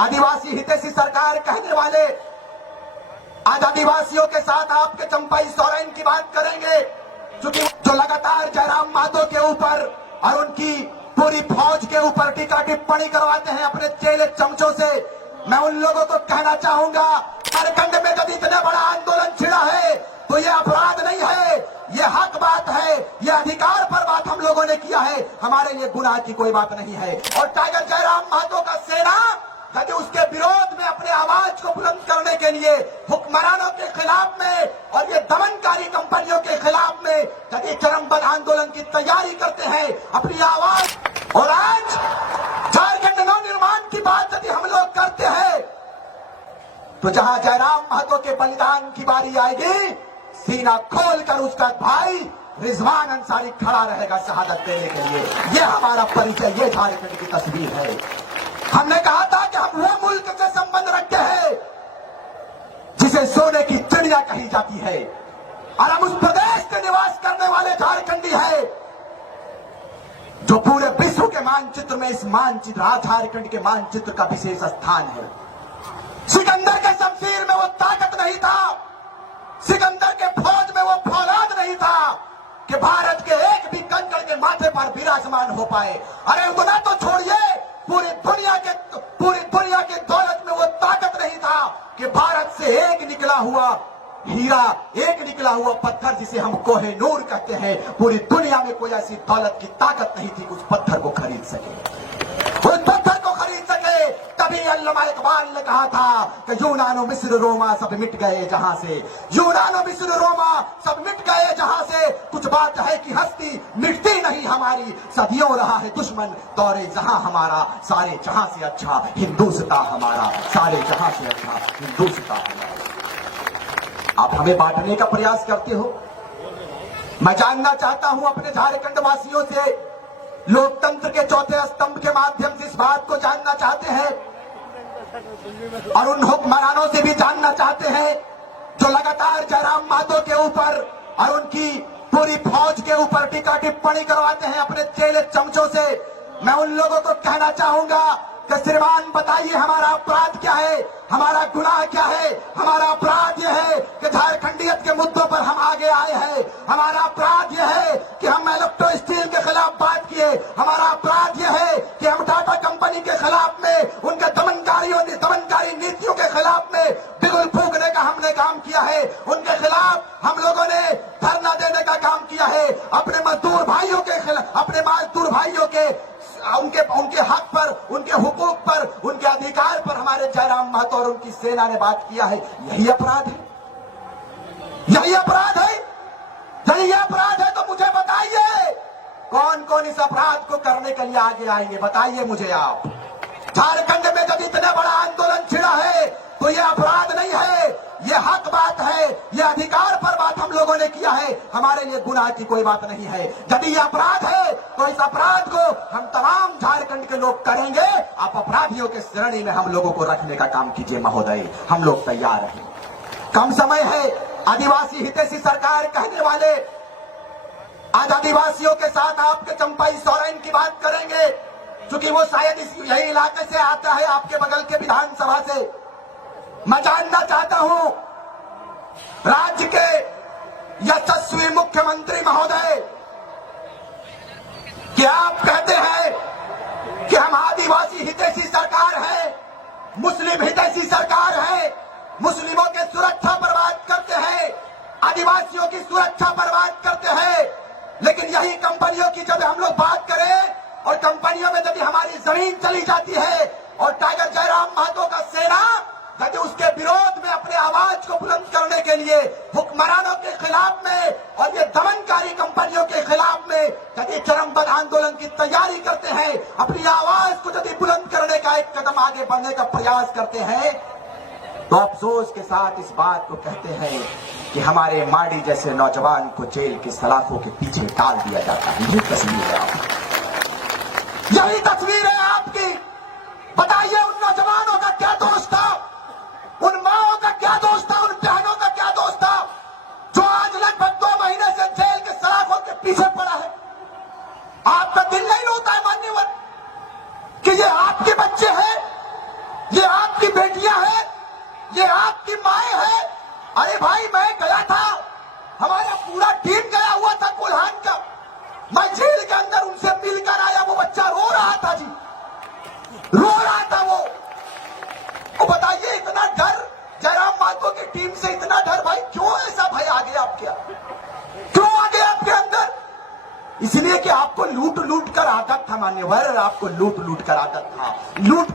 आदिवासी हितैषी सरकार कहने वाले आज आदिवासियों के साथ आपके चंपाई सोरेन की बात करेंगे, क्योंकि जो लगातार जयराम महतो के ऊपर और उनकी पूरी फौज के ऊपर टीका टिप्पणी करवाते हैं अपने चेले चमचों से। मैं उन लोगों को कहना चाहूंगा, झारखंड में यदि इतना बड़ा आंदोलन छिड़ा है तो ये अपराध नहीं है, ये हक बात है, ये अधिकार पर बात हम लोगों ने किया है, हमारे लिए गुनाह की कोई बात नहीं है। और टाइगर जयराम महतो का सेना यदि उसके विरोध में अपने आवाज को बुलंद करने के लिए हुक्मरानों के खिलाफ में और ये दमनकारी कंपनियों के खिलाफ में यदि चरमबद्ध आंदोलन की तैयारी करते हैं अपनी आवाज, और आज झारखंड नवनिर्माण की बात यदि हम लोग करते हैं तो जहां जयराम महतो के बलिदान की बारी आएगी, सीना खोलकर उसका भाई रिजवान अंसारी खड़ा रहेगा शहादत देने के लिए। ये हमारा परिचय, ये झारखंड की तस्वीर है। हमने कहा था कि हम वो मुल्क से संबंध रखते हैं जिसे सोने की चिड़िया कही जाती है, और हम उस प्रदेश के निवास करने वाले झारखंडी हैं जो पूरे विश्व के मानचित्र में इस मानचित्र झारखंड के मानचित्र का विशेष स्थान है। सिकंदर के शमशीर में वो ताकत नहीं था, सिकंदर के फौज में वो फौलाद नहीं था कि भारत के एक भी कंकड़ के माथे पर विराजमान हो पाए। अरे उतना तो छोड़िए, पूरी दुनिया के दौलत में वो ताकत नहीं था कि भारत से एक निकला हुआ हीरा, एक निकला हुआ पत्थर जिसे हम कोहिनूर कहते हैं, पूरी दुनिया में कोई ऐसी दौलत की ताकत नहीं थी कि उस पत्थर को खरीद सके, उस पत्थर को खरीद सके। तभी अल्लामा इकबाल ने कहा था कि यूनानो मिस्र रोमा सब मिट गए जहां से, यूनानो मिस्र रोमा सब मिट गए जहां से, कुछ बात है कि हस्ती मिटती नहीं हमारी, सदियों रहा है दुश्मन दौरे जहां हमारा, सारे जहां से अच्छा हिंदुस्ता हमारा, सारे जहां से अच्छा हिंदुस्ता हमारा। आप हमें बांटने का प्रयास करते हो। मैं जानना चाहता हूं अपने झारखंड वासियों से, लोकतंत्र के चौथे स्तंभ के माध्यम से इस बात को जानना चाहते हैं और उन हुक्मरानों से भी जानना चाहते हैं जो लगातार जयराम महतो के ऊपर और उनकी पूरी फौज के ऊपर टीका टिप्पणी करवाते हैं अपने चेले चमचों से। मैं उन लोगों को कहना चाहूंगा कि श्रीमान बताइए हमारा अपराध क्या है, हमारा गुनाह क्या है। हमारा अपराध यह है कि झारखंडियत के मुद्दों पर हम आगे आए हैं। हमारा अपराध यह है कि हम इलेक्ट्रो स्टील के खिलाफ बात किए। हमारा अपराध यह है कि हम टाटा कंपनी के खिलाफ में, उनके दमनकारी नीतियों के खिलाफ में बिगुल फूंकने का हमने काम किया है। उनके खिलाफ हम लोगों ने धरना देने का काम किया है। अपने मजदूर भाइयों के खिलाफ, अपने मजदूर भाइयों के उनके हक पर, उनके हुकूक पर, उनके अधिकार पर हमारे जयराम महतो और उनकी सेना ने बात किया है। यही अपराध है, यही अपराध है, यही अपराध है। तो मुझे बताइए कौन कौन इस अपराध को करने के लिए आगे आएंगे, बताइए मुझे आप। झारखंड में जब इतना बड़ा आंदोलन छिड़ा है तो ये अपराध नहीं है, ये हक बात है, ये अधिकार पर बात हम लोगों ने किया है, हमारे लिए गुनाह की कोई बात नहीं है। यदि ये अपराध है तो इस अपराध को हम तमाम झारखंड के लोग करेंगे। आप अपराधियों के श्रेणी में हम लोगों को रखने का काम कीजिए महोदय, हम लोग तैयार हैं। कम समय है। आदिवासी हितैषी सरकार कहने वाले आज आदिवासियों के साथ आपके चंपाई सोरेन की बात करेंगे, क्योंकि वो शायद यही इलाके से आता है, आपके बगल के विधानसभा से। मैं जानना चाहता हूं राज्य के यशस्वी मुख्यमंत्री महोदय, कि आप कहते हैं कि हम आदिवासी हितैषी सरकार है, मुस्लिम हितैषी सरकार है, मुस्लिमों के सुरक्षा पर बात करते हैं, आदिवासियों की सुरक्षा पर बात करते हैं, लेकिन यही कंपनियों की जब हम लोग बात करें और कंपनियों में यदि हमारी जमीन चली जाती है और टाइगर जयराम महतो का सेना यदि उसके विरोध में अपने आवाज को बुलंद करने के लिए हुक्मरानों के खिलाफ में और ये दमनकारी कंपनियों के खिलाफ में यदि चरमबद्ध आंदोलन की तैयारी करते हैं, अपनी आवाज को यदि बुलंद करने का एक कदम आगे बढ़ने का प्रयास करते हैं, तो अफसोस के साथ इस बात को कहते हैं कि हमारे माडी जैसे नौजवान को जेल की सलाखों के पीछे डाल दिया जाता है। यही तस्वीर है आपकी, यही तस्वीर है आपकी। बताइए उन नौजवानों का क्या दोष था, उन माओं का क्या दोष था, उन बहनों का क्या दोष था जो आज लगभग 2 महीने से जेल के सलाखों के पीछे पड़ा है। आपका दिल नहीं होता है मान्यवर कि ये आपके बच्चे हैं, ये आपकी बेटियां हैं, ये आपकी माएं हैं। अरे भाई मैं गया था, हमारा पूरा टीम गया हुआ था कोल्हान का, मैं जेल के अंदर उनसे मिलकर आया। वो बच्चा रो रहा था जी, रो रहा था वो बताइए इतना डर जयराम मातो की टीम से, इतना डर भाई क्यों ऐसा भय आ गया आपके, क्यों आ गया आपके अंदर? इसलिए कि आपको लूट लूट कर आदत था मान्यवर, आपको लूट लूट कर आदत था, लूट कर